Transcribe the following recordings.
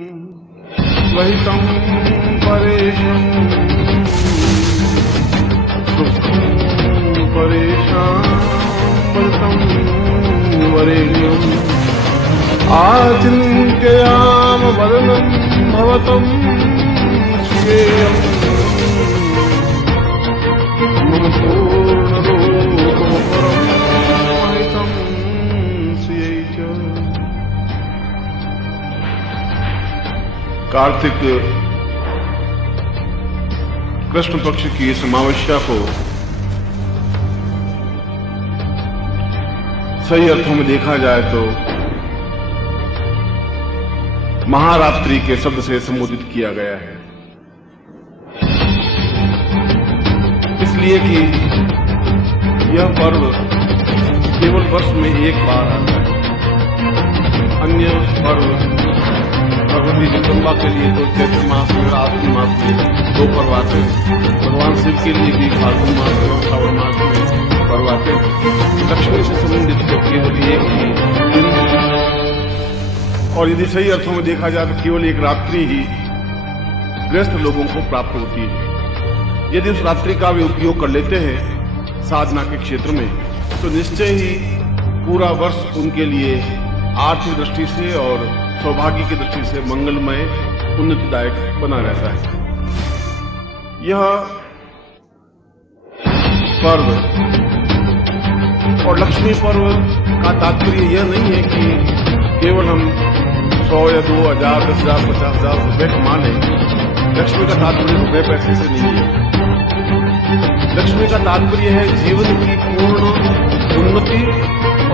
वहितं परेशं सुखं परेशां वरतं वरेण्यम् आचिन्त्याम वदनं भवतं श्रेयम् मम पूर्णरूपमपरं महितं श्रियै च। कार्तिक कृष्ण पक्ष की इस अमावस्या को सही अर्थों में देखा जाए तो महारात्रि के शब्द से संबोधित किया गया है, इसलिए कि यह पर्व केवल वर्ष में एक बार आता है। अन्य पर्व भगवती जगदम्बा के लिए तो चैत्र मास में, आश्विन मास में 2 पर्व आते हैं। भगवान शिव के लिए भी फाल्गुन मास में और श्रावण मास में पर्व आते हैं। लक्ष्मी से संबंधित तो केवल एक ही दिन, और यदि सही अर्थों में देखा जाए तो केवल एक रात्रि ही गृहस्थ लोगों को प्राप्त होती है। यदि उस रात्रि का वे उपयोग कर लेते हैं साधना के क्षेत्र में, तो निश्चय ही पूरा वर्ष उनके लिए आर्थिक दृष्टि से और सौभाग्य की दृष्टि से मंगलमय, उन्नतिदायक बना रहता है। यह पर्व और लक्ष्मी पर्व का तात्पर्य यह नहीं है कि केवल हम 100 या 2,000, 10,000, 50,000 रुपए कमा लें। लक्ष्मी का तात्पर्य रुपए पैसे से नहीं है। लक्ष्मी का तात्पर्य है जीवन की पूर्ण उन्नति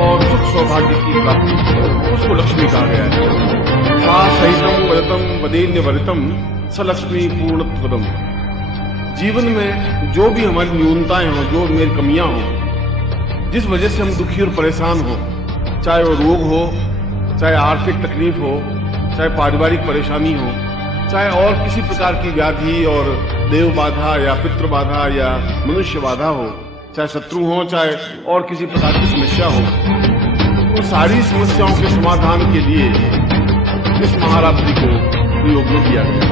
और सुख सौभाग्य की प्राप्ति, उसको लक्ष्मी कहा गया है। सा सहितम वदतम वदेन्य वरितम स लक्ष्मी पूर्णत्वदम। जीवन में जो भी हमारी न्यूनताएं हों, जो मेरी कमियां हों, जिस वजह से हम दुखी और परेशान हो, चाहे वो रोग हो, चाहे आर्थिक तकलीफ हो, चाहे पारिवारिक परेशानी हो, चाहे और किसी प्रकार की व्याधि और देव बाधा या पितृ बाधा या मनुष्य बाधा हो, चाहे शत्रु हो, चाहे और किसी प्रकार की समस्या हो, उन सारी समस्याओं के समाधान के लिए इस महारात्रि को प्रयोग में किया गया।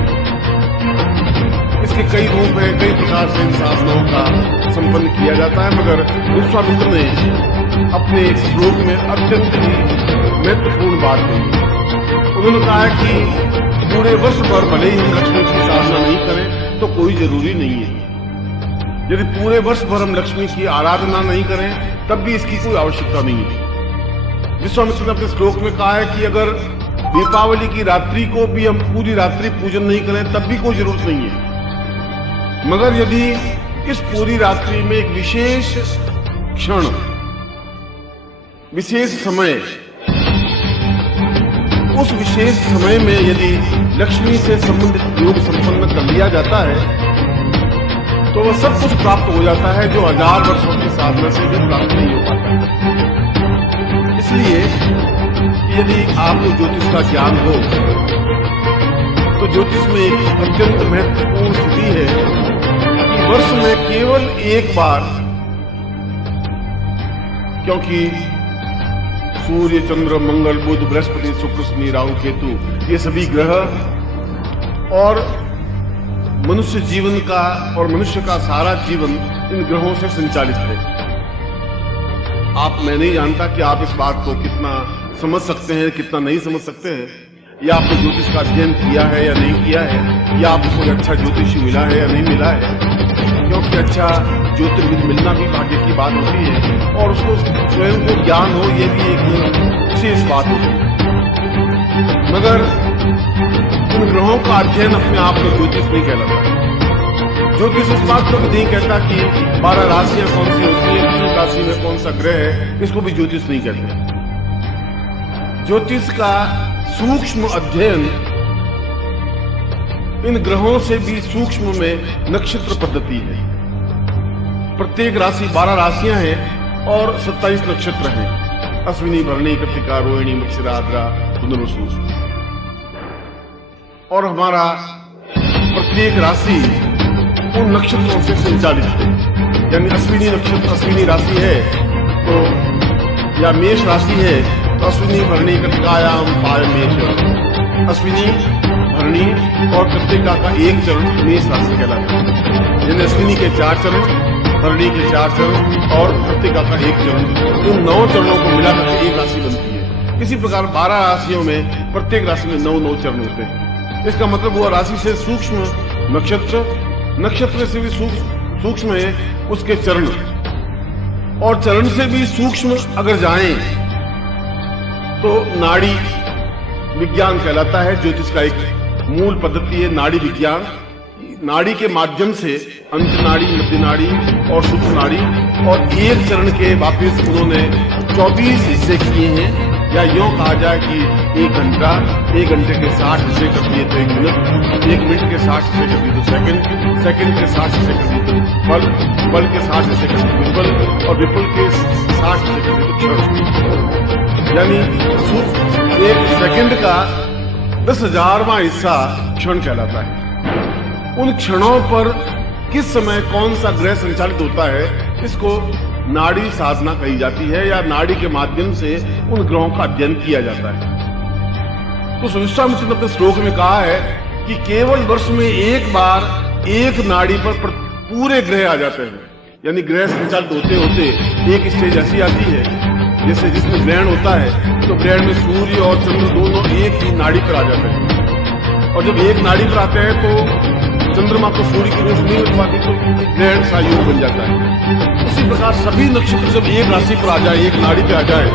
इसके कई रूप हैं, कई प्रकार से इन साधनाओं का संपन्न किया जाता है, मगर विश्वामित्र ने अपने एक श्लोक में अत्यंत ही महत्वपूर्ण बात कही। उन्होंने कहा है कि पूरे वर्ष भर भले ही हम लक्ष्मी की साधना नहीं करें तो कोई जरूरी नहीं है। यदि पूरे वर्ष भर हम लक्ष्मी की आराधना नहीं करें तब भी इसकी कोई आवश्यकता नहीं है। विश्वामित्र ने अपने श्लोक में कहा है कि अगर दीपावली की रात्रि को भी हम पूरी रात्रि पूजन नहीं करें तब भी कोई जरूरत नहीं है, मगर यदि इस पूरी रात्रि में एक विशेष क्षण, विशेष समय, उस विशेष समय में यदि लक्ष्मी से संबंधित योग संपन्न कर लिया जाता है तो वह सब कुछ प्राप्त हो जाता है जो 1000 वर्षों की साधना से भी प्राप्त नहीं हो पाता। इसलिए यदि आपको ज्योतिष का ज्ञान हो तो ज्योतिष में एक अत्यंत महत्वपूर्ण स्थिति है कि वर्ष में केवल एक बार, क्योंकि सूर्य, चंद्र, मंगल, बुध, बृहस्पति, शुक्र, शनि, राहु, केतु, ये सभी ग्रह और मनुष्य जीवन का और मनुष्य का सारा जीवन इन ग्रहों से संचालित है। मैं नहीं जानता कि आप इस बात को कितना समझ सकते हैं, कितना नहीं समझ सकते हैं, या आपने ज्योतिष का अध्ययन किया है या नहीं किया है, या आपको कोई अच्छा ज्योतिषी मिला है या नहीं मिला है, क्योंकि अच्छा ज्योतिर्विद मिलना भी भाग्य की बात होती है और उसको स्वयं को ज्ञान हो, ये भी एक विशेष बात होती है। मगर उन ग्रहों का अध्ययन अपने आप में ज्योतिष नहीं कहलाता। ज्योतिष इस बात को भी नहीं कहता कि 12 राशियां कौन सी होती है, किस राशि में कौन सा ग्रह है, इसको भी ज्योतिष नहीं कहते। ज्योतिष का सूक्ष्म अध्ययन इन ग्रहों से भी सूक्ष्म में नक्षत्र पद्धति है। प्रत्येक राशि 12 राशियां हैं और 27 नक्षत्र हैं। अश्विनी, भरणी, कृत्तिका, रोहिणी, मृगशिरा, आद्रा, पुनर्वसु। और हमारा प्रत्येक राशि उन नक्षत्रों से संचालित है। यानी अश्विनी नक्षत्र, अश्विनी राशि है तो या मेष राशि है तो अश्विनी, भरणी, कृत्तिकायाम, पाय, मेष। अश्विनी, भरणी और कृत्तिका का एक चरण मेष राशि कहलाता है। यानी अश्विनी के 4 चरण, भरणी के 4 चरण और कृत्तिका का 1 चरण, इन 9 चरणों को मिलाकर एक राशि बनती है। इसी प्रकार 12 राशियों में प्रत्येक राशि में 9 चरण होते हैं। इसका मतलब हुआ राशि से सूक्ष्म नक्षत्र, नक्षत्र से भी सूक्ष्म है उसके चरण, और चरण से भी सूक्ष्म अगर जाएं तो नाड़ी विज्ञान कहलाता है। ज्योतिष का एक मूल पद्धति है नाड़ी विज्ञान। नाड़ी के माध्यम से अंत नाड़ी, मध्य नाड़ी और सूक्ष्म नाड़ी, और एक चरण के वापिस उन्होंने 24 हिस्से किए हैं, या यूं कहा जाए कि 1 घंटा, 1 घंटे के 60 हिस्से कर दिए तो 1 मिनट, 1 मिनट के 60 हिस्से कर दिए तो सेकंड, सेकंड के 60 हिस्से कर दिए तो पल, पल के 60 हिस्से कर दिए तो विपल, और विपल के 60 हिस्से कर दिए तो क्षण। यानी 1 सेकंड का 10,000वां हिस्सा क्षण कहलाता है। उन क्षणों पर किस समय कौन सा ग्रह संचालित होता है, इसको नाड़ी साधना कही जाती है, या नाड़ी के माध्यम से उन ग्रहों का अध्ययन किया जाता है। तो विश्वामित्र ने अपने श्लोक में कहा है कि केवल वर्ष में एक बार एक नाड़ी पर पूरे ग्रह आ जाते हैं। यानी ग्रह संचालित होते होते एक स्टेज ऐसी आती है जैसे जिसमें ग्रहण होता है, तो ग्रहण में सूर्य और चंद्र दोनों एक ही नाड़ी पर आ जाते हैं, और जब एक नाड़ी पर आते हैं तो चंद्रमा को सूर्य की रोशनी नहीं मिल पाती, तो ग्रहण सहयोग बन जाता है। उसी प्रकार सभी नक्षत्र जब एक राशि पर आ जाए, एक नाड़ी पे आ जाए,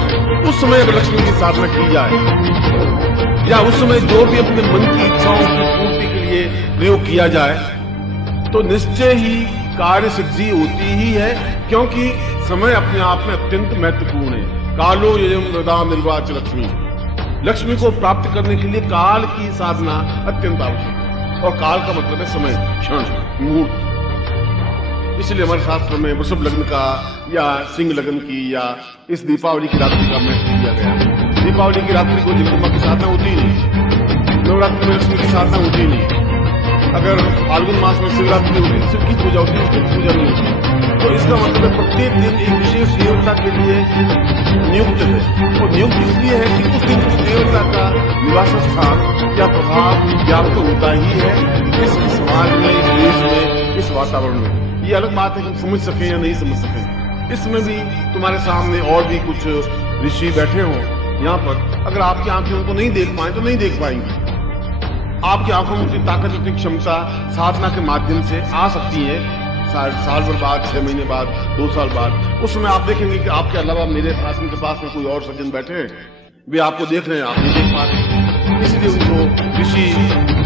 उस समय अगर लक्ष्मी की साधना की जाए, या उस समय जो भी अपने मन की इच्छाओं की पूर्ति के लिए प्रयोग किया जाए, तो निश्चय ही कार्य सिद्धि होती ही है, क्योंकि समय अपने आप में अत्यंत महत्वपूर्ण है। कालो यम वृदाम निर्वाच लक्ष्मी, लक्ष्मी को प्राप्त करने के लिए काल की साधना अत्यंत आवश्यक है। और काल का मतलब है समय, क्षण, मुहूर्त। इसलिए हमारे शास्त्र में वृषभ लग्न का या सिंह लग्न की या इस दीपावली की रात्रि का महत्व दिया गया है। दीपावली की रात्रि को जगदम्बा की साधना होती नहीं, नवरात्रि में लक्ष्मी की साधना होती नहीं, अगर फाल्गुन मास में शिवरात्रि होती है, शिव की पूजा होती है, उसकी पूजा नहीं होती। तो इसका मतलब है प्रत्येक दिन एक विशेष देवता के लिए नियुक्त है, और नियुक्त इसलिए है कि उस दिन उस देवता का निवास स्थान या प्रभाव व्याप्त होता ही है इस समाज में, इस देश में, इस वातावरण में। ये अलग बात है कि हम समझ सकें या नहीं समझ सकें। इसमें भी तुम्हारे सामने और भी कुछ ऋषि बैठे हों यहाँ पर, अगर आपकी आंखें उनको नहीं देख पाए तो नहीं देख पाएंगे। आपकी आंखों में उतनी ताकत, उतनी क्षमता साधना के माध्यम से आ सकती है। साल भर बाद, 6 महीने बाद, 2 साल बाद, उस समय आप देखेंगे कि आपके अलावा मेरे पास में कोई और सज्जन बैठे हैं, वे आपको देख रहे हैं, आप नहीं देख पा रहे। इसलिए उनको ऋषि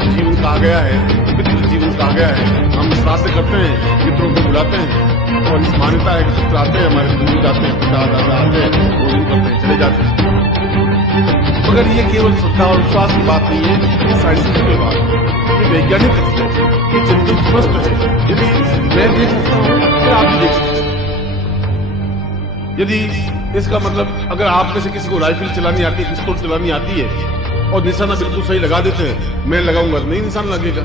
जीवन कहा गया है, पितृ जीवन कहा गया है। हम श्राद्ध करते हैं, पितरों को बुलाते हैं, और इस मान्यता है कि पितर आते हैं, हमारे गुरु जाते हैं, पिता दादा आते हैं, भोजन करते हैं, चले जाते हैं। मगर ये केवल श्रद्धा और विश्वास की बात नहीं है, ये साइंटिफिक बात है, ये वैज्ञानिक तथ्य है, ये चिंतन स्पष्ट है। यदि मैं देख सकता हूँ तो आप भी देख सकते हैं। यदि इसका मतलब अगर आप में से किसी को राइफल चलानी आती है, पिस्तौल चलानी आती है, और निशाना बिल्कुल सही लगा देते हैं, मैं लगाऊंगा नहीं निशाना लगेगा।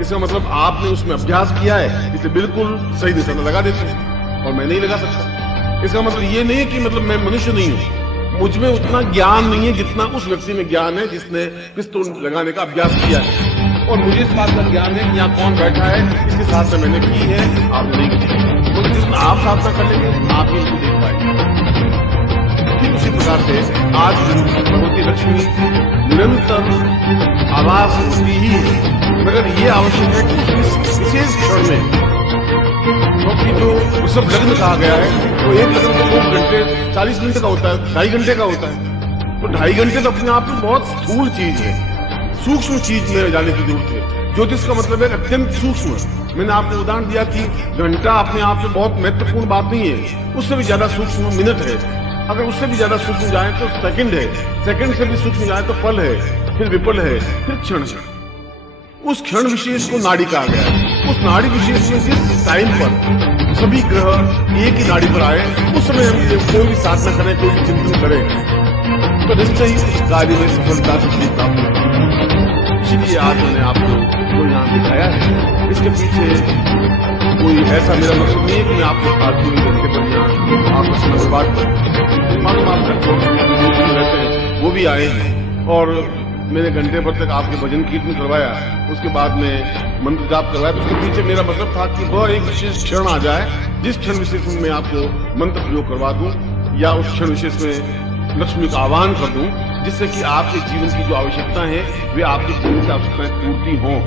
इसका मतलब आपने उसमें अभ्यास किया है, इसलिए बिल्कुल सही निशाना लगा देते हैं, और मैं नहीं लगा सकता। इसका मतलब ये नहीं है कि मतलब मैं मनुष्य नहीं हूं, मुझ में उतना ज्ञान नहीं है जितना उस व्यक्ति में ज्ञान है जिसने पिस्तौल लगाने का अभ्यास किया है। और मुझे इस बात का ज्ञान है कि यहाँ कौन बैठा है, इसके साथ में मैंने की है, आपने नहीं की। तो जिसमें आप साधना कर लेंगे, आप ही इसको देख पाएंगे। ठीक उसी प्रकार से आज भगवती लक्ष्मी निरंतर आवास होती ही है, मगर ये आवश्यक है कि इस विशेष क्षण में, क्योंकि जो वृषभ लग्न कहा गया है, तो एक लग्न को 2 घंटे 40 मिनट का होता है, 2.5 घंटे का होता है। तो 2.5 घंटे तो अपने आप में बहुत स्थूल चीज है, सूक्ष्म चीज में जाने की जरूरत है। ज्योतिष का मतलब है अत्यंत सूक्ष्म। मैंने आपको उदाहरण दिया कि घंटा अपने आप में बहुत महत्वपूर्ण बात नहीं है, उससे भी ज्यादा सूक्ष्म मिनट है, अगर उससे भी ज्यादा सूक्ष्म जाए तो सेकंड है, सेकंड से भी सूक्ष्म जाए तो पल है, फिर विपल है, फिर क्षण है। उस क्षण विशेष को नाड़ी कहा गया है। उस नाड़ी विशेष में जिस टाइम पर सभी ग्रह एक ही नाड़ी पर आए, उस समय हम कोई भी साधना करें, कोई भी चिंतन करें, तो निश्चय ही उस कार्य में सफलता से प्राप्त होती है। इसलिए आज मैंने आपको यहाँ दिखाया है। इसके पीछे कोई ऐसा मेरा मकसद नहीं है कि मैं आपको फालतू घंटे पर यहाँ आपका समय बर्बाद करूँ। मालूम आप घर छोड़ रहते हैं, वो भी आए हैं, और मैंने घंटे भर तक आपके भजन कीर्तन करवाया, उसके बाद में मंत्र जाप करवाया, तो उसके पीछे मेरा मतलब था कि वह एक विशेष क्षण आ जाए जिस क्षण विशेष में मैं आपको मंत्र प्रयोग करवा दूं या उस क्षण विशेष में लक्ष्मी का आह्वान कर दूं, जिससे कि आपके जीवन की जो आवश्यकता है वे आपके जीवन की आवश्यकताएं पूर्ति हों।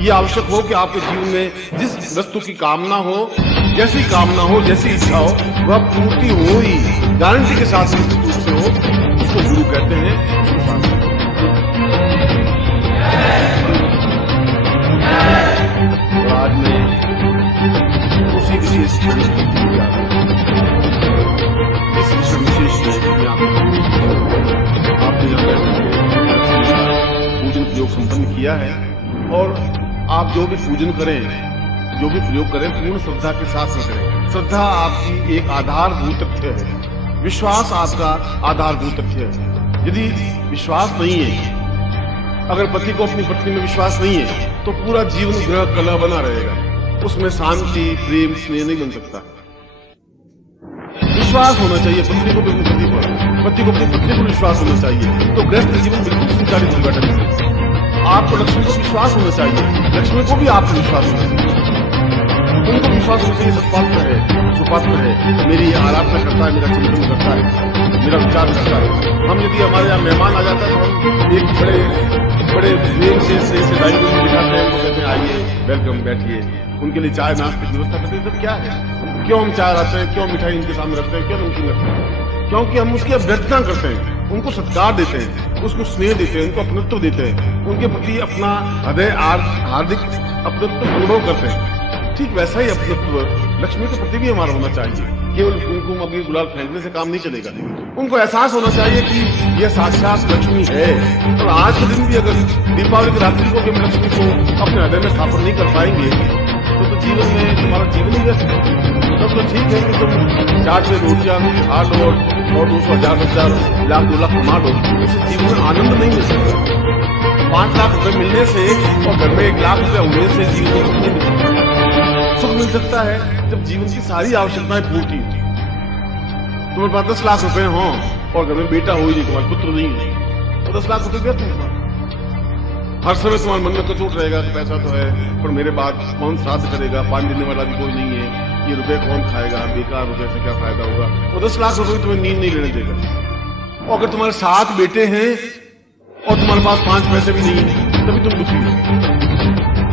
ये आवश्यक हो कि आपके जीवन में जिस वस्तु की कामना हो, जैसी कामना हो, जैसी इच्छा हो, वह पूर्ति हो ही, गारंटी के साथ निश्चित रूप से हो। उसको गुरु कहते हैं, उसको शास्त्र। और आज मैं उसी विशेष क्षण की पूजा, इस विशेष में आपने यहाँ पूजन प्रयोग संपन्न किया है। और आप जो भी पूजन करें, जो भी प्रयोग करें, पूर्ण श्रद्धा के साथ में करें। श्रद्धा आपकी एक आधारभूत तथ्य है, विश्वास आपका आधारभूत तथ्य है। यदि विश्वास नहीं है, अगर पति को अपनी पत्नी में विश्वास नहीं है, तो पूरा जीवन ग्रह कलह बना रहेगा, उसमें शांति, प्रेम, स्नेह नहीं बन सकता। विश्वास होना चाहिए पत्नी को भी अपनी पति पर, पति को अपनी पत्नी पर विश्वास होना चाहिए, तो गृहस्थ जीवन बिल्कुल संचालित हो बैठा। आपको लक्ष्मी को विश्वास होना चाहिए, लक्ष्मी को भी आपको विश्वास होना चाहिए, उनको विश्वास होना चाहिए। सत्पात्र है, सुपात्र है, मेरी आराधना करता है, मेरा चिंतन करता है, मेरा विचार करता है। हम यदि हमारे यहाँ मेहमान आ जाता है तो हम एक बड़े प्रेम से डाइनिंग रूम में बिठाते हैं, उनको कहते हैं आइए, वेलकम, बैठिए, उनके लिए चाय नाश्ते की व्यवस्था करते हैं। तो क्या है, क्यों हम चाय लाते हैं, क्यों मिठाई इनके सामने रखते हैं, क्यों नमकीन रखते हैं? क्योंकि हम उसकी अभ्यर्थना करते हैं, उनको सत्कार देते हैं, उसको स्नेह देते हैं, उनको अपनत्व देते हैं, उनके प्रति अपना हृदय हार्दिक अपनत्व अनुभव करते हैं। ठीक वैसा ही अपनत्व लक्ष्मी के प्रति भी हमारा होना चाहिए। केवल कुमकुम अबीर गुलाल फेंकने से काम नहीं चलेगा, उनको एहसास होना चाहिए कि यह साक्षात लक्ष्मी है। और आज के दिन भी अगर दीपावली की रात्रि को भी हम लक्ष्मी को अपने हृदय में स्थापन नहीं कर पाएंगे तो जीवन में तुम्हारा जीवन ही व्यस्त है। तब तो ठीक है कि तुम 4-6 रोटियां खा लो और 100-200 1000 लाख 2 लाख कमा लो, उससे जीवन में आनंद नहीं मिल सकता। 5 लाख रुपए मिलने से और घर में 1 लाख रुपए होने से जीवन में सुख नहीं मिल सकता। सुख मिल सकता है जब जीवन की सारी आवश्यकताएं पूर्ति। तुम्हारे पास 10 लाख रुपए हों और घर में बेटा हो ही नहीं, तुम्हारे पुत्र नहीं है, तो 10 लाख रुपए व्यर्थ है। हर समय तुम्हारे मन में कचोट रहेगा कि पैसा तो है पर मेरे बाद कौन श्राद्ध करेगा, पानी देने वाला भी कोई नहीं है, ये रुपए कौन खाएगा, बेकार रुपए से क्या फायदा होगा। वो 10 लाख रुपए तुम्हें नींद नहीं लेने देगा। और अगर तुम्हारे 7 बेटे हैं और तुम्हारे पास 5 पैसे भी नहीं है, तभी तुम दुखी हो।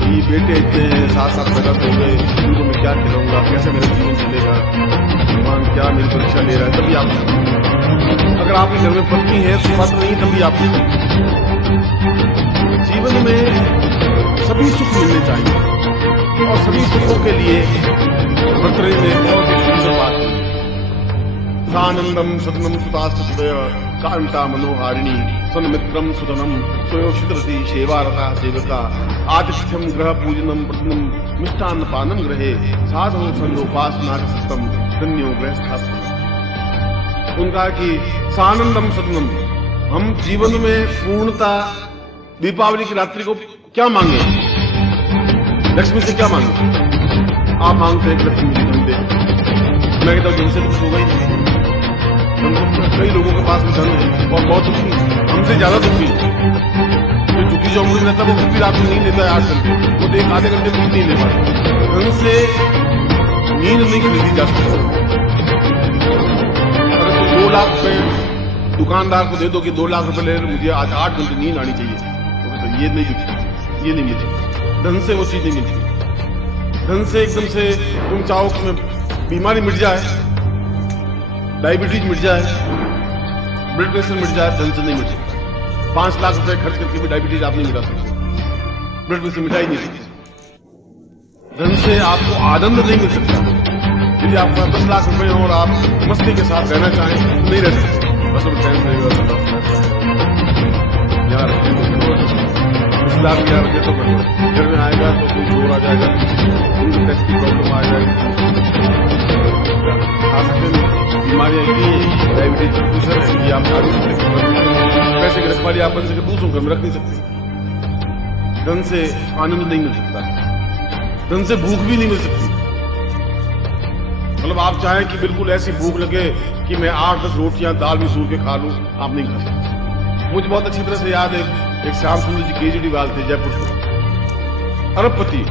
ये बेटे इतने हैं, 7 पैदा तो हो गए, उनको मैं क्या खिलाऊंगा, कैसे मेरा जीवन चलेगा, भगवान क्या मेरी परीक्षा ले रहा है, तभी आप। अगर आपके घर में पत्नी है, सुपात्र नहीं, तभी आप। जीवन में सभी सुख मिलने चाहिए और सभी सुखों के लिए भर्तृहरि ने बहुत ही सुंदर बात की। सानंदम सदनम सुतास्तुतय कांता मनोहारिणी सन्मित्रम सुतनम स्वयोषितरति सेवारता सेवका आतिथ्यम ग्रह पूजनम प्रथम मिष्टान्न पानम ग्रहे साधु संगोपासना सतम धन्यो गृहस्थाश्रम। उनका कि सानंदम सदनम, हम जीवन में पूर्णता दीपावली की रात्रि को क्या मांगे, लक्ष्मी से क्या मांगे? आप मांगते हैं लक्ष्मी जी धन दे, मैं कहता हूं धन से कुछ होगा ही नहीं। कई लोगों के पास धन है और बहुत दुखी, हमसे ज्यादा दुखी। जो झुकी जो अमृत रहता है वो भी रात में नींद लेता है 8 घंटे, वो तो 1 आधे घंटे नींद नहीं ले पाता। धन से नींद नहीं खरीदी जा सकती। अगर तुम 2 लाख रुपए दुकानदार को दे दो कि 2 लाख रुपए ले, मुझे आज 8 घंटे नींद आनी चाहिए, तो ये नहीं मिलती, ये नहीं मिलती। धन से वो चीज नहीं मिलती। धन से एकदम से तुम चाहो कि बीमारी मिट जाए, डायबिटीज मिट जाए, ब्लड प्रेशर मिट जाए, धन से नहीं मिट सकता। 5 लाख रुपए खर्च करके भी डायबिटीज आप नहीं मिटा सकते, ब्लड प्रेशर मिटा ही नहीं सकते। धन से आपको आनंद नहीं मिल सकता। यदि आपका 10 लाख रुपए हो और आप मस्ती के साथ रहना चाहें तो नहीं रह सकते। बस यहाँ लाख क्या रखे तो घर में आएगा तो कोई चोर आ जाएगा, टेस्ट की प्रॉब्लम आ जाएगी, खा सकते नहीं। बीमारियां इतनी है, डायबिटीज प्रेशर है, ये आप खा नहीं सकते। पैसे की रखवाली आप बन सके दूसरों घर में रख नहीं सकते। धन से आनंद नहीं मिल सकता, धन से भूख भी नहीं मिल सकती। मतलब आप चाहें कि बिल्कुल ऐसी भूख लगे कि मैं 8-10 रोटियां दाल भी सूर के खा लूं, आप नहीं खा सकते। मुझे बहुत अच्छी तरह से याद है एक श्याम सुंदर जी केजरीवाल थे जयपुर से, अरबपति,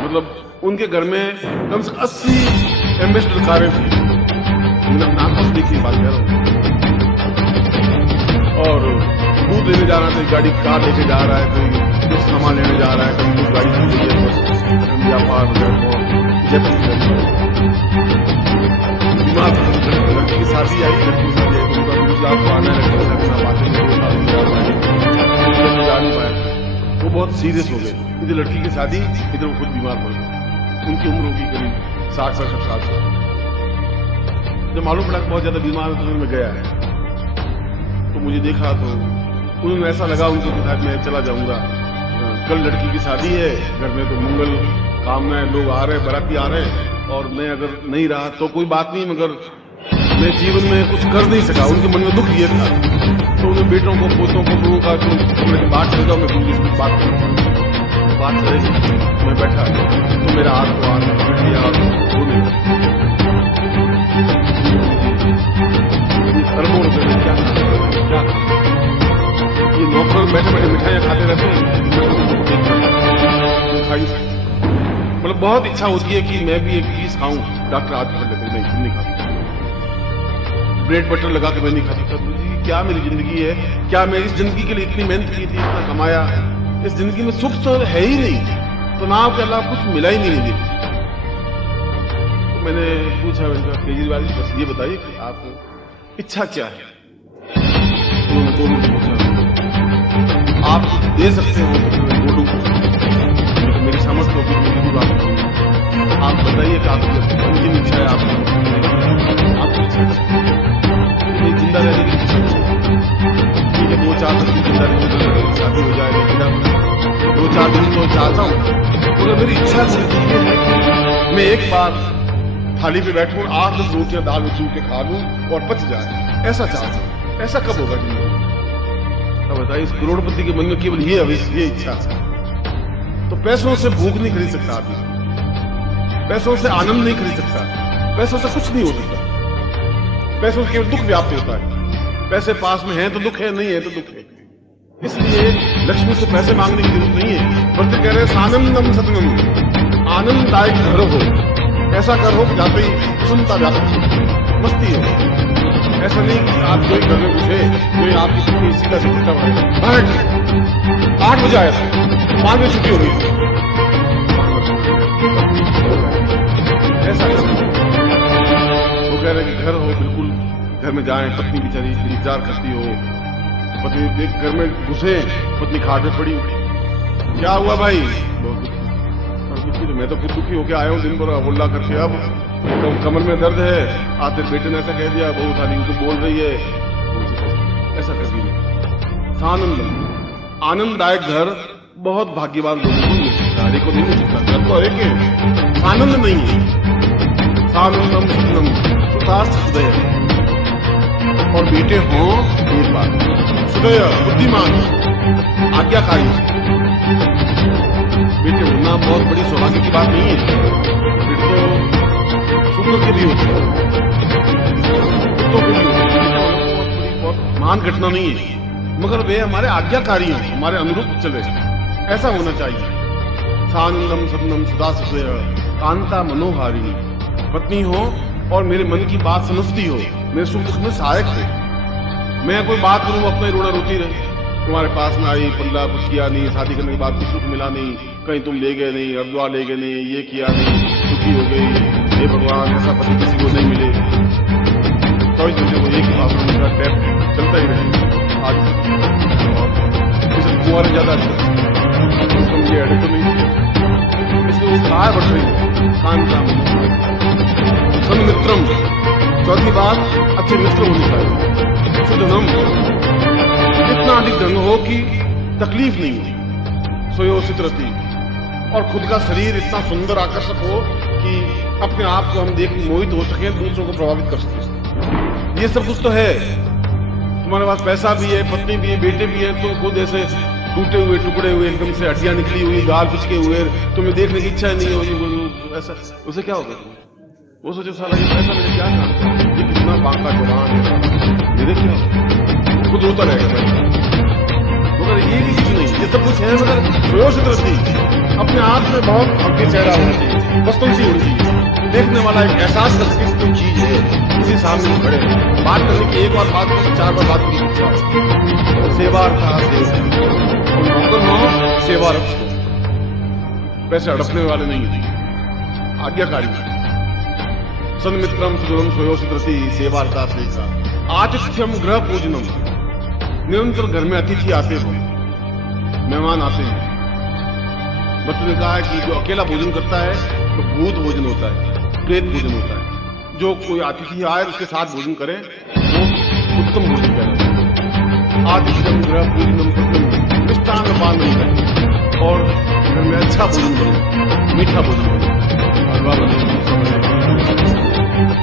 मतलब उनके घर में कम से कम 80 एम्बेसडर कारें थी। मैंने नाम पर देखी बात कर रहा हूँ। और दूध लेने जाना था, गाड़ी कार लेके जा रहा है, कोई कुछ सामान लेने जा रहा है, कभी कुछ गाड़ी चल रही है, बस व्यापार वगैरह जयपुर लड़की की शादी आई, तो उनका गुजरात को आना है, बातें जा नहीं पाया। वो बहुत सीरियस हो गए, इधर लड़की की शादी, इधर वो खुद बीमार पड़ गए। उनकी उम्र होगी करीब 60-65 साल। जब मालूम पड़ा बहुत ज्यादा बीमार है तो मैं गया है, तो मुझे देखा तो उन्होंने ऐसा लगा उनको कि शायद मैं चला जाऊंगा, कल लड़की की शादी है, घर में तो मंगल कामनाएं, लोग आ रहे हैं, बाराती आ रहे हैं, और मैं अगर नहीं रहा तो कोई बात नहीं, मगर मैं जीवन में कुछ कर नहीं सका। उनके मन में दुख ये था, तो उन्हें बेटों को, पोतों को, गुरुओं का तो मेरी बात चल जाओ, मैं कुछ बात करूँगा, बात चलेगी। मैं बैठा तो मेरा हाथ को हाथ लिया और रोने लगा। अरबों रुपए में क्या ये नौकर बैठे बैठे मिठाइयाँ खाते रहते हैं, मतलब बहुत इच्छा होती है कि मैं भी एक चीज खाऊं। डॉक्टर आज पकड़ लेते नहीं, तुम नहीं खाती, ब्रेड बटर लगा के मैं नहीं खाती। क्या मेरी जिंदगी है, क्या मैं इस जिंदगी के लिए इतनी मेहनत की थी, इतना कमाया, इस जिंदगी में सुख तो है ही नहीं, तनाव के अलावा कुछ मिला ही नहीं मुझे। तो मैंने पूछा केजरीवाल जी, बस ये बताइए कि आप इच्छा क्या है। उन्होंने 2 मिनट पूछा, आप दे सकते हो तो मैं बोलूंगा, तो मेरी समझ होगी तो जरूर आप बताइए कि आपकी अंतिम इच्छा है, आपकी इच्छा जिंदा रहने की इच्छा। ठीक है, 2-4 दिन जिंदा रहने की शादी हो जाए, 2-4 दिन तो चाहता हूँ, मगर मेरी इच्छा ये है कि मैं एक बार थाली पे बैठूं, 8-10 रोटियां दाल में चूर के खा लूं और पच जाए, ऐसा चाहता हूं। ऐसा कब होगा जिंदगी? अब बताइए, इस करोड़पति के मन में केवल ये इच्छा है। तो पैसों से भूख नहीं खरीद सकता आदमी, पैसों से आनंद नहीं खरीद सकता, पैसों से कुछ नहीं हो सकता, पैसों से केवल दुख व्याप्त होता है। पैसे पास में है तो दुख है, नहीं है तो दुख है। इसलिए लक्ष्मी से पैसे मांगने की जरूरत नहीं है, बल्कि कह रहे हैं सानंदम सतनम, आनंददायक घर हो, ऐसा घर हो कि जाते ही प्रसन्नता व्याप्त हो, मस्ती हो। ऐसा नहीं कि आप जो घर में घुसे, जो आपकी पत्नी सीधा से उल्टा बढ़े, 8 बजे आया था, 5 बजे छुट्टी हो गई, ऐसा वो कह रहे कि घर हो, बिल्कुल घर में जाएं, पत्नी बेचारी इंतजार करती हो, पत्नी घर में घुसे, पत्नी खाट पे पड़ी, क्या हुआ भाई? बहुत दुखी। तो मैं तो फिर दुखी होके आया हूँ दिन भर अल्लाह करके, अब कमर में दर्द है, आते बेटे ने ऐसा कह दिया, बहू थाली उनको बोल रही है, ऐसा कर दी। सानंदम, आनंददायक घर बहुत भाग्यवान लोगों को मिल सकता है, को नहीं मिल सकता। घर तो एक है, आनंद नहीं है। सानंदम सतनम सुतास हृदय, और बेटे हो एक बात, हृदय बुद्धिमान, आज्ञाकारी। बेटे होना बहुत बड़ी सौभाग्य की बात नहीं है, बेटे तो शुक्र के लिए होते हैं, कुत्तों के लिए होते हैं, बहुत महान घटना नहीं है, मगर वे हमारे आज्ञाकारी हैं, हमारे अनुरूप चले, ऐसा होना चाहिए। सानंदम सतनम सुदासुदय कांता मनोहारी, पत्नी हो और मेरे मन की बात समझती हो, मेरे सुख दुख में सहायक हो। मैं कोई बात करूं अपना ही रोना रोती रहे, तुम्हारे पास में आई, पल्ला कुछ किया नहीं, शादी करने के बाद कुछ सुख मिला नहीं, कहीं तुम ले गए नहीं, हरिद्वार ले गए नहीं, ये किया नहीं, दुखी हो गई, हे भगवान ऐसा पति किसी को नहीं मिले। 24 घंटे को एक ही भाषण का टैप चलता ही रहे। आज कुंवर ज्यादा अच्छा, इसको मुझे एडिट तो नहीं, इसलिए वो कहा बढ़ रही है कांता सन्मित्रम। चौथी बात, अच्छे मित्र होने चाहिए, सुधनम, इतना अधिक धन हो कि तकलीफ नहीं हो, सोयो चित्रती, और खुद का शरीर इतना सुंदर आकर्षक हो कि अपने आप को हम देख मोहित हो सके, दूसरों को प्रभावित कर सके। ये सब कुछ तो है, तुम्हारे पास पैसा भी है, पत्नी भी है, बेटे भी है, तो खुद ऐसे टूटे हुए, टुकड़े हुए, एकदम से हड्डियां निकली हुई, गाल पिचके हुए, तुम्हें देखने की इच्छा नहीं होगी, ऐसा उसे क्या होगा? वो सोचे साला ये पैसा मेरे क्या काम का, ये कितना बांका जवान है, मेरे क्या, खुद रोता रहेगा। मगर ये भी कुछ नहीं, ये सब कुछ है मगर सुयोषित रति अपने आप में बहुत भव्य चेहरा होना चाहिए, वस्तु सी होनी चाहिए, देखने वाला एक एहसास कर सके कोई चीज है, किसी सामने खड़े बात करने की, एक बार बात करने 4 बार बात करने की इच्छा, सेवार था और नौकर हो सेवा रखो, पैसे हड़पने वाले नहीं है, आज्ञाकारी सन्मित्रम सुदृढ़ सुयोषित रति सेवार्ता स्वेच्छा आतिथ्यम गृह पूजनम, निरंतर घर में अतिथि आते हो, मेहमान आते हैं। बच्चों ने कहा है कि जो अकेला भोजन करता है तो भूत भोजन होता है, प्रेत भोजन होता है, जो कोई अतिथि आए उसके साथ भोजन करे वो उत्तम भोजन कहलाता है। आतिथ्यम गृह पूजनम कृतम मिष्टान्न पानम, और घर में अच्छा भोजन बने, मीठा भोजन बने, हलवा बने,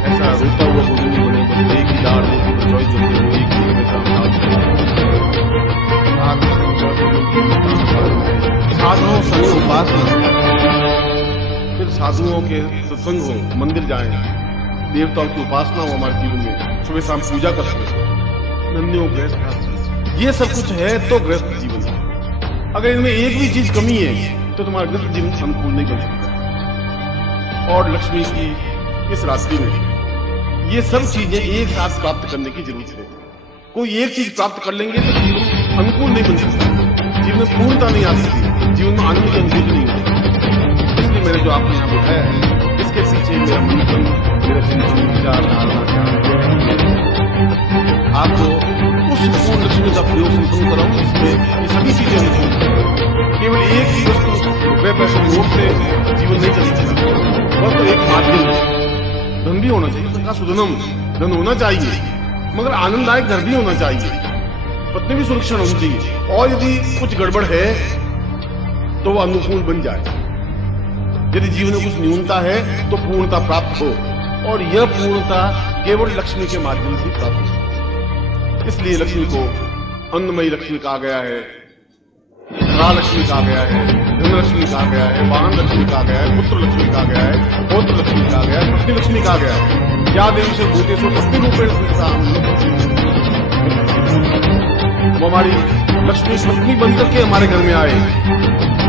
ऐसा रोता हुआ भोजन नहीं बने, बस एक ही दाल एक ही चॉइस बनते हो, एक ही में साधुओं संग उपासना, फिर साधुओं के सत्संग हो, मंदिर जाएं, देवताओं की उपासना हो हमारे जीवन में, सुबह शाम पूजा कर सके, नन्दियों गृहस्थ, ये सब कुछ है तो गृहस्थ जीवन है। अगर इनमें एक भी चीज कमी है तो तुम्हारा गृहस्थ जीवन अनुकूल नहीं बन सकता। और लक्ष्मी की इस रात्रि में ये सब चीजें एक साथ प्राप्त करने की जरूरत है। कोई एक चीज प्राप्त कर लेंगे तो जीवन अनुकूल नहीं बन सकता, जीवन में पूर्णता नहीं आ सकती, जीवन में आनंद की अनुभूति नहीं होती। इसलिए मैंने जो आपको यहाँ बताया है, इसके पीछे मेरा मंथन, मेरा चिंतन, विचार, धारणा क्या आपको उस पूर्ण लक्ष्मी का प्रयोग संपन्न कराऊं जिसमें ये सभी चीजें अनुकूल। केवल एक ही वस्तु रुपये पैसे नोट से जीवन नहीं चल सकता, वह तो एक माध्यम है। धन भी होना चाहिए, धन का सुधनम, धन होना चाहिए, मगर आनंददायक घर भी होना चाहिए, पत्नी भी सुरक्षित होनी चाहिए, और यदि कुछ गड़बड़ है तो वह अनुकूल बन जाए। यदि जीवन में कुछ न्यूनता है तो पूर्णता प्राप्त हो, और यह पूर्णता केवल लक्ष्मी के माध्यम से प्राप्त हो। इसलिए लक्ष्मी को अन्नमयी लक्ष्मी कहा गया है, लक्ष्मी कहा गया है, धन लक्ष्मी कहा गया है, वाहन लक्ष्मी कहा गया है, पुत्र लक्ष्मी कहा गया है, पौत्र लक्ष्मी कहा गया है, पत्नी लक्ष्मी कहा गया है। क्या देवी से भूते सो पत्नी रूपेण वो हमारी लक्ष्मी पत्नी बनकर के हमारे घर में आए।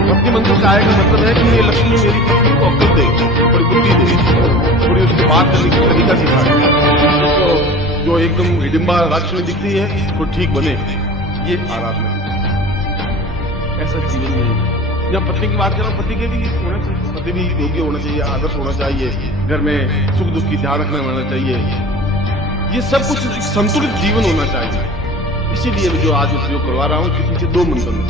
पत्नी बनकर के आए का मतलब है कि ये लक्ष्मी मेरी पत्नी को अक्ल दे, थोड़ी बुद्धि दे, थोड़ी उसकी बात करने की तरीका सिखाए, उसको जो एकदम हिडिंबा राक्षसी दिखती है वो ठीक बने, ये आराधना। ऐसा जीवन में जब पत्नी की बात कर रहा हूं, पति के भी होना चाहिए, पति भी योग्य होना चाहिए, आदर्श होना चाहिए, घर में सुख दुख की ध्यान रखना होना चाहिए, ये सब कुछ संतुलित जीवन होना चाहिए। इसीलिए जो आज मैं प्रयोग करवा रहा हूं कि पीछे 2 मंत्र हैं।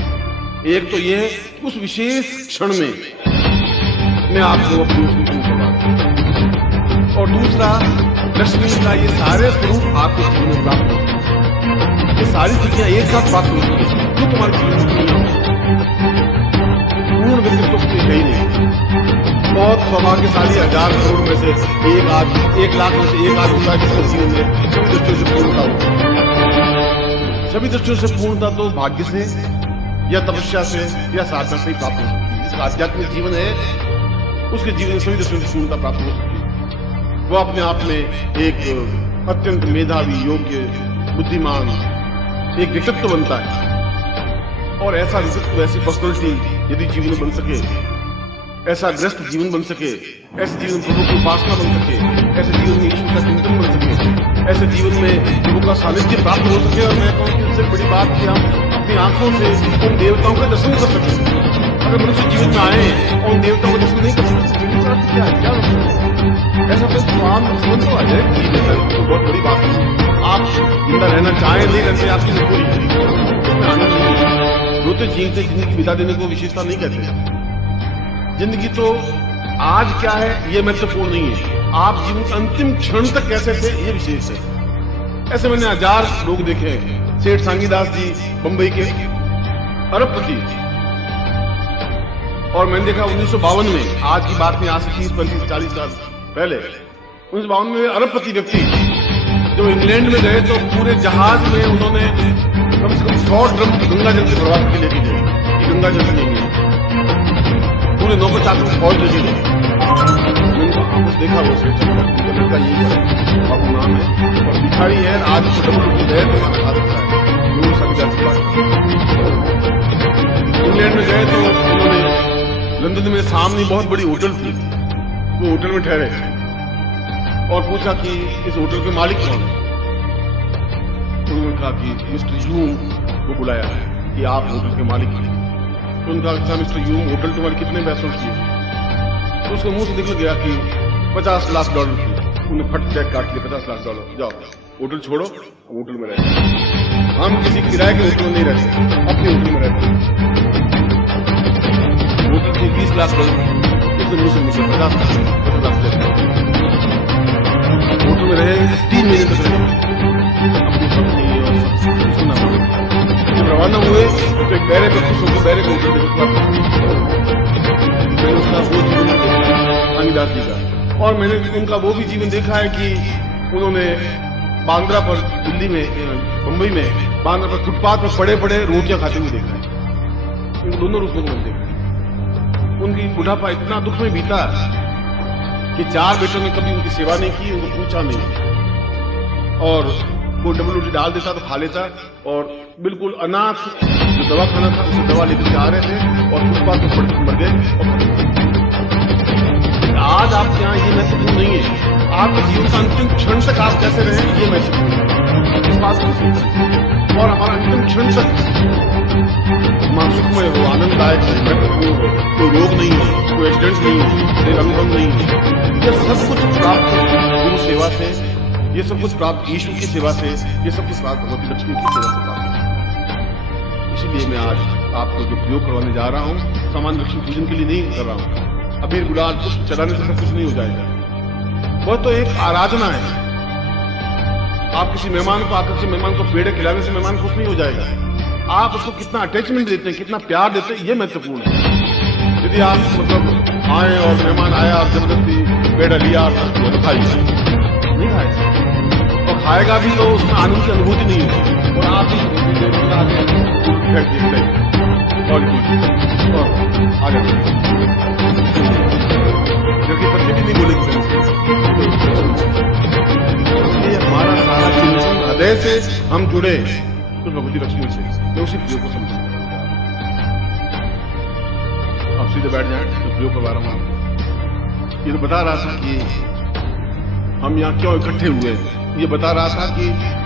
एक तो ये उस विशेष क्षण में मैं आपको अपनी उपलब्धि करवा दूं, और दूसरा लक्ष्मी का ये सारे स्वरूप आपके जीवन में प्राप्त हो, ये सारी चीजें एक साथ प्राप्त हो सके जो तुम्हारे जीवन में नहीं हो। पूर्ण व्यक्तित्व तो है ही नहीं, बहुत सौभाग्यशाली 1000 करोड़ में से 1 लाख में से 1 आध होता है जिसके जीवन में सभी दृष्टियों से पूर्णता होती है। सभी दृष्टियों से पूर्णता तो भाग्य से या तपस्या से या साधना से ही प्राप्त हो सकती है। जिसका आध्यात्मिक जीवन है उसके जीवन में सभी दृष्टियों से पूर्णता प्राप्त हो सकती है। वो अपने आप में एक अत्यंत मेधावी, योग्य, बुद्धिमान एक व्यक्तित्व बनता है, और ऐसा व्यक्तित्व, ऐसी पर्सनैलिटी यदि जीवन में बन सके, ऐसा ग्रस्त जीवन बन सके, ऐसे जीवन में प्रभु की उपासना बन सके, ऐसे जीवन में ईश्वर का चिंतन बन सके, ऐसे जीवन में प्रभु का सानिध्य प्राप्त हो सके, और मैं कहूँ कि इससे बड़ी बात कि हम अपनी आंखों से उन देवताओं का दर्शन कर सके। अगर मनुष्य जीवन में आए और उन देवताओं का दर्शन नहीं कर सकते, जीवन का अर्थ क्या है, क्या मतलब ऐसा तो स्वाम जीवन तो आ जाए, तो बहुत बड़ी बात है। आप जिंदा रहना चाहें नहीं रहते, आपकी मजबूरी है, उसमें आनंद नहीं है। रोते जीते जिंदगी बिता देने को विशेषता नहीं कहते। जिंदगी तो आज क्या है ये महत्वपूर्ण नहीं है, आप जीवन के अंतिम क्षण तक कैसे थे ये विशेष है। ऐसे मैंने 1000 लोग देखे हैं। सेठ सांगीदास जी बंबई के अरबपति, और मैंने देखा 1952 में, आज की बात नहीं, आज से 30, 35, 40 साल पहले 1952 में अरबपति व्यक्ति जो इंग्लैंड में गए तो पूरे जहाज में उन्होंने कम से कम 100 ड्रम गंगा जल के प्रवाह के लेके गए कि गंगा जल नहीं है, पूरे नौकर चाकर में फौज लेके गए। मैंने देखा वो सेठ लड़का यही है, बाबू नाम है, और भिखारी है, आज डबल है, तो हमारा खा सकता है। जरूर संविधान से बात इंग्लैंड में गए तो उन्होंने लंदन में सामने बहुत बड़ी होटल थी, वो होटल में ठहरे और पूछा कि इस होटल के मालिक कौन है। उन्होंने कहा कि मिस्टर यूम को बुलाया है कि आप होटल के मालिक हैं। तो उन्होंने कहा अच्छा मिस्टर यूम, होटल तुम्हारे कितने पैसों की है? तो उसके मुंह से निकल गया कि $50 लाख की। उन्हें फट चेक काट लिया, $50 लाख, जाओ होटल छोड़ो, होटल में रहते। हम किसी किराए के होटल में नहीं रहते, अपने होटल में रहते। होटल थी $20 लाख, उसके मुंह से निकल $50 लाख। होटल में रहे 3 महीने तक रहे, अपनी पत्नी और सुना। जब रवाना हुए तो एक बैरे पे खुश होकर बैरे को होटल देखा, मैंने उसका वो जीवन देखा अनिदास जी का। और मैंने उनका वो भी जीवन देखा है कि उन्होंने बांद्रा पर, दिल्ली में, मुंबई में बांद्रा पर फुटपाथ पर पड़े पड़े रोटियां खाते हुए देखा है। इन दोनों रूपों को मैंने देखा। उनकी बुढ़ापा इतना दुख में बीता कि 4 बेटों ने कभी उनकी सेवा नहीं की, उनको पूछा नहीं, और वो डबल रोटी डाल देता तो खा लेता। और बिल्कुल अनाथ जो दवा खाना था उसे दवा लेकर जा रहे थे और फुटपाथ पर पड़ मर गए। आज आपके यहाँ ये महत्वपूर्ण नहीं है, आपके जीवन का अंतिम क्षण तक आप कैसे रहे ये महत्वपूर्ण है। इस बात को सोचें और हमारा अंतिम क्षण तक सुखमय हो, आनंददायक हो, महत्वपूर्ण हो, कोई रोग नहीं हो, कोई एक्सीडेंट नहीं हो, कोई अनुभव नहीं हो। ये सब कुछ प्राप्त गुरु सेवा से, ये सब कुछ प्राप्त ईश्वर की सेवा से, ये सब कुछ प्राप्त भगवती लक्ष्मी की सेवा से प्राप्त। इसलिए मैं आज आपको जो प्रयोग करवाने जा रहा हूँ, सामान्य लक्ष्मी पूजन के लिए नहीं कर रहा हूँ। अबीर गुलाल पुष्प चढ़ाने से सब कुछ नहीं हो जाएगा, वह तो एक आराधना है। आप किसी मेहमान को आकर के मेहमान को पेड़ खिलाने से मेहमान खुश नहीं हो जाएगा। आप उसको कितना अटैचमेंट देते हैं, कितना प्यार देते हैं, ये महत्वपूर्ण है। यदि आप मतलब आए और मेहमान आया और जबरदस्ती पेड़ लिया और खाइए, नहीं खाएगा, और खाएगा भी तो उसमें आनंद की अनुभूति नहीं होगी। और आप ही आगे फेंक देते हैं और आगे जबकि बच्चे भी नहीं बोलेंगे। इसलिए हमारा सारा चिंतन हृदय से हम जुड़े तो भगवती लक्ष्मी से, मैं उसी प्रयोग को समझूंगा। आप सीधे बैठ जाए तो प्रयोग करवा रहा हूं। ये तो बता रहा था कि हम यहाँ क्यों इकट्ठे हुए हैं, ये बता रहा था कि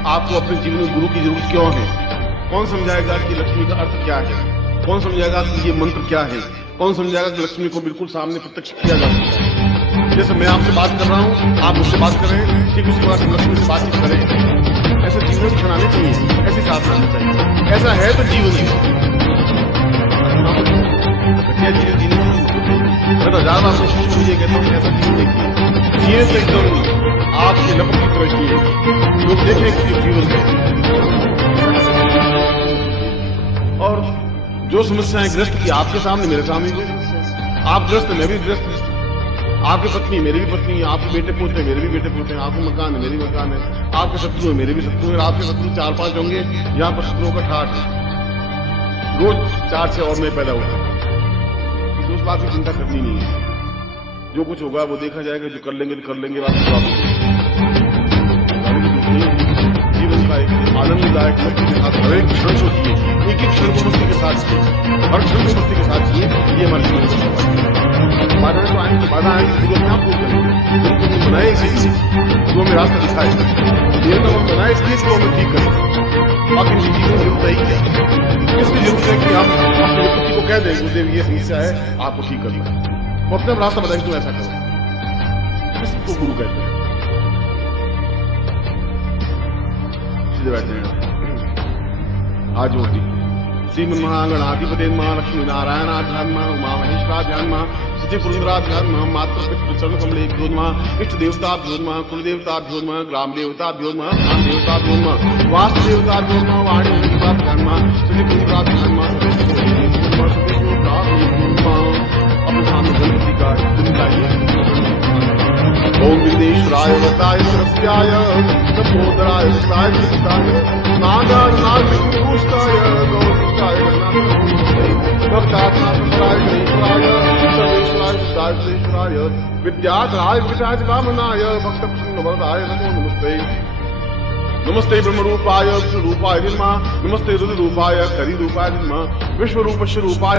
आपको अपने जीवन में गुरु की जरूरत क्यों है। कौन समझाएगा कि लक्ष्मी का अर्थ क्या है, कौन समझाएगा कि ये मंत्र क्या है, कौन समझाएगा कि लक्ष्मी को बिल्कुल सामने प्रत्यक्ष किया जा सकता है। जैसे मैं आपसे बात कर रहा हूं, आप मुझसे बात करें, ठीक उसी प्रकार से लक्ष्मी से बातचीत करें। ऐसे जीवन क्षण आने चाहिए, ऐसी साधना आनी चाहिए। ऐसा है तो जीवन है, घटिया जीवन जीने की। मैं तो 1000 बार कोशिश ये कहता हूँ ऐसा जीवन देखिए, जिए तो एकदम आपके लपक की तरह जिए, लोग देखें कि जीवन है। और जो समस्याएं ग्रस्त की आपके सामने, मेरे सामने भी आप ग्रस्त, मैं भी ग्रस्त, आपकी पत्नी मेरी भी पत्नी है, आपके बेटे पोते मेरे भी बेटे पोते हैं, आपके मकान है मेरी मकान है, आपके शत्रु है मेरे भी शत्रु है, आपके शत्रु 4-5 होंगे, यहाँ पर शत्रुओं का ठाठ है। रोज 4 से और मैं पैदा होता हूँ। उस बात की चिंता करनी नहीं है, जो कुछ होगा वो देखा जाएगा, जो कर लेंगे तो कर लेंगे। जीवन का एक आनंददायक मस्ती के साथ हर एक क्षण को जिए, एक एक क्षण को मस्ती के साथ जिए, हर क्षण को मस्ती के साथ जिए, ये हमारे जीवन का सवाल है। बाधा तो आएंगे, तो बाधा आएंगे, जीवन में आप पूछ करेंगे, तुम बनाए इसलिए जो हमें रास्ता दिखाए, जीवन का मन बनाए इसलिए तो हमें ठीक करें। बाकी इनकी जीवन जरूरत है ही क्या, इसकी जरूरत है कि हम अपने विपत्ति को कह दें, गुरुदेव ये समस्या है, आपको ठीक करना है, वो अपने आप रास्ता बताएंगे, तुम ऐसा करो। इसको गुरु कहते हैं। सीधे बैठे हैं आज होती श्रीमन महागणाधिपति महालक्ष्मी नारायण ध्यान उमा महेश्वरा ध्यान सचिव पुरुंदरा ध्यान मातृ पितृ चरण कमले भ्योन्मा इष्ट देवता भ्योन्मा कुल देवता भ्योन्मा ग्राम देवता भ्योन्मा धाम देवता भ्योन्मा वास्तु देवता भ्योन्मा वाणी देवता ध्यान सचिव पुरुंदरा ध्यान अपने सामने गणपति का दिन लाइए। ओम विघ्नेश्वराय वरदाय सरस्वत्याय लंबोदराय वरदाय कृष्णाय नागाय विष्णुष्टाय गौरीष्टाय भक्तात्माय गणेश्वराय सर्वेश्वराय नमस्ते ब्रह्म रूपाय विष्णु रूपाय नमः। नमस्ते रुद्र रूपाय करी रूपाय नमः। विश्व रूपस्य रूपाय